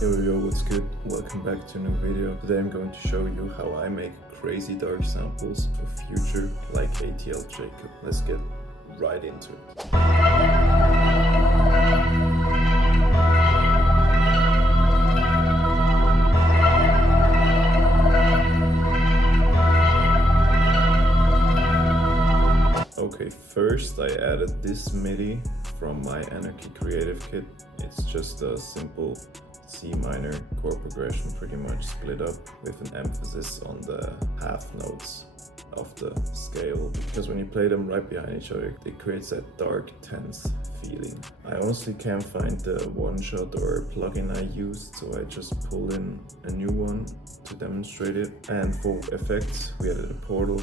Yo, what's good? Welcome back to a new video. Today I'm going to show you how I make crazy dark samples for future like ATL Jacob. Let's get right into it. Okay, first I added this MIDI from my Anarchy Creative Kit. It's just a simple C minor chord progression, pretty much split up with an emphasis on the half notes of the scale, because when you play them right behind each other, it creates that dark, tense feeling. I honestly can't find the one-shot or plugin I used, so I just pulled in a new one to demonstrate it. And for effects, we added a portal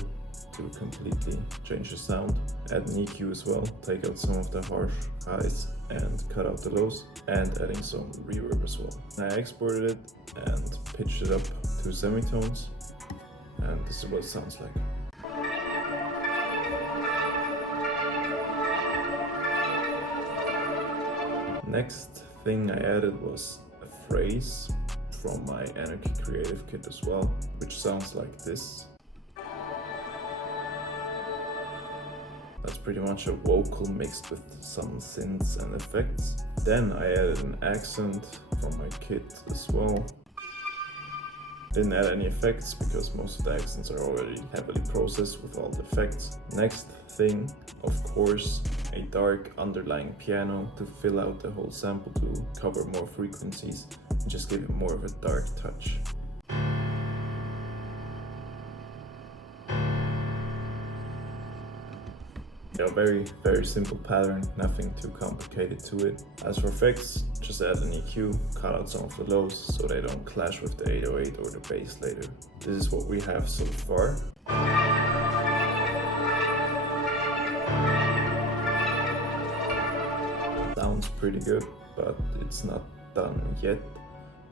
to completely change the sound, add an EQ as well, take out some of the harsh highs and cut out the lows, and adding some reverb as well. I exported it and pitched it up to semitones, and this is what it sounds like. Next thing I added was a phrase from my Anarchy Creative Kit as well, which sounds like this. That's pretty much a vocal mixed with some synths and effects. Then I added an accent from my kit as well. Didn't add any effects because most of the accents are already heavily processed with all the effects. Next thing, of course, a dark underlying piano to fill out the whole sample, to cover more frequencies and just give it more of a dark touch. Yeah, very simple pattern, nothing too complicated to it. As for effects, just add an EQ, cut out some of the lows so they don't clash with the 808 or the bass later. This is what we have so far. Sounds pretty good, but it's not done yet.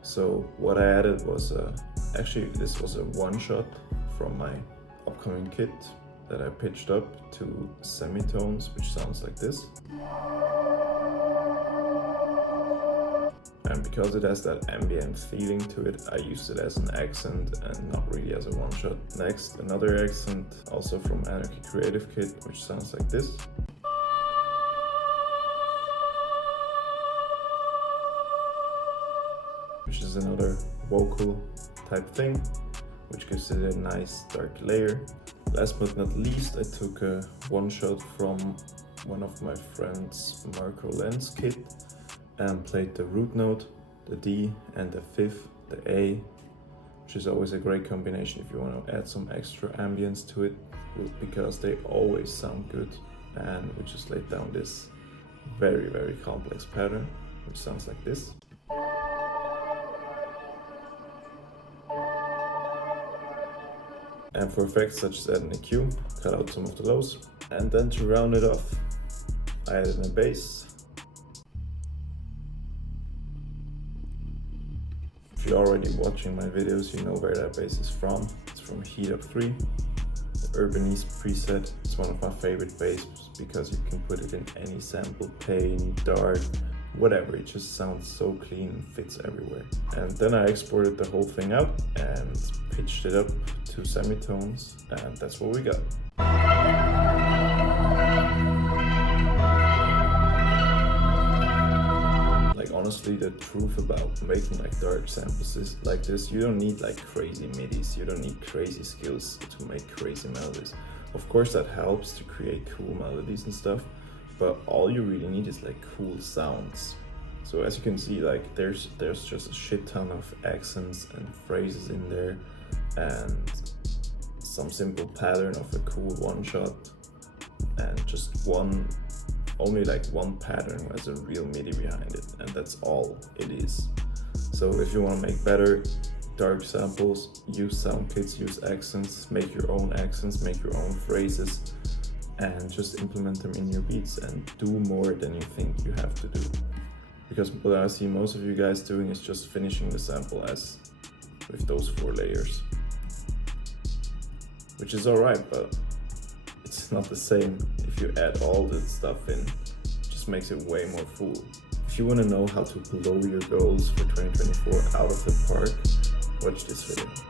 So what I added was actually this was a one-shot from my upcoming kit that I pitched up to semitones, which sounds like this. And because it has that ambient feeling to it, I used it as an accent and not really as a one-shot. Next, another accent, also from Anarchy Creative Kit, which sounds like this. Which is another vocal type thing, which gives it a nice dark layer. Last but not least, I took a one-shot from one of my friends' Marco Lens kit and played the root note, the D, and the fifth, the A, which is always a great combination if you want to add some extra ambience to it, because they always sound good. And we just laid down this very complex pattern, which sounds like this. And for effects such as adding a EQ, cut out some of the lows. And then to round it off, I added a bass. If you're already watching my videos, you know where that bass is from. It's from Heat Up 3, the Urban East preset. It's one of my favorite basses because you can put it in any sample, pain, dark, whatever. It just sounds so clean and fits everywhere. And then I exported the whole thing out and pitched it up to semitones, and that's what we got. Like honestly, the truth about making like dark samples is like this: you don't need like crazy MIDIs, you don't need crazy skills to make crazy melodies. Of course that helps to create cool melodies and stuff, but all you really need is like cool sounds. So as you can see, like there's just a shit ton of accents and phrases in there, and some simple pattern of a cool one shot, and just only like one pattern has a real MIDI behind it, and that's all it is. So if you want to make better dark samples, use sound kits, use accents, make your own accents, make your own phrases, and just implement them in your beats and do more than you think you have to do. Because what I see most of you guys doing is just finishing the sample as with those 4 layers. Which is alright, but it's not the same if you add all the stuff in. It just makes it way more full. If you want to know how to blow your goals for 2024 out of the park, watch this video.